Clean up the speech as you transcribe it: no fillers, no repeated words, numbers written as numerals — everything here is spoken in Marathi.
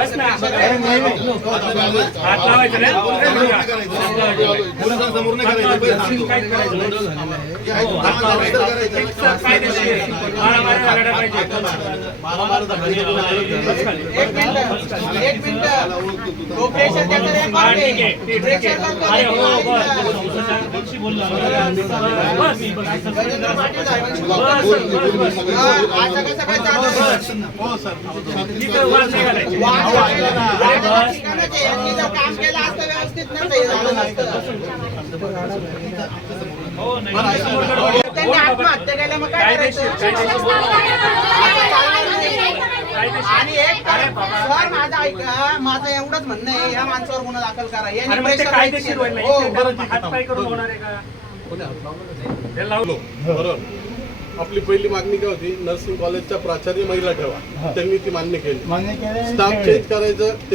बस ना हात लावायचं नाही समोर नाही करायचं काय करायचं एक मिनिट तो प्रेशर त्याचा एक प्रेशर असं कसं काय चालू यांनी जर काम केलं असतं व्यवस्थित नसतं हे झालं नसतं. त्यांनी आत्महत्या केल्या मग काय करायचं आणि एक सर माझं ऐका माझं एवढंच म्हणणं आहे या माणसावर गुन्हा दाखल करा यांनी प्रेशर कायदेशीर हो हात पाय करून होणार आहे का बरोबर. आपली पहिली मागणी काय होती, नर्सिंग कॉलेजच्या प्राचार्य महिला ठेवा, त्यांनी ती मान्य केली. स्टाफ चेंज करायचं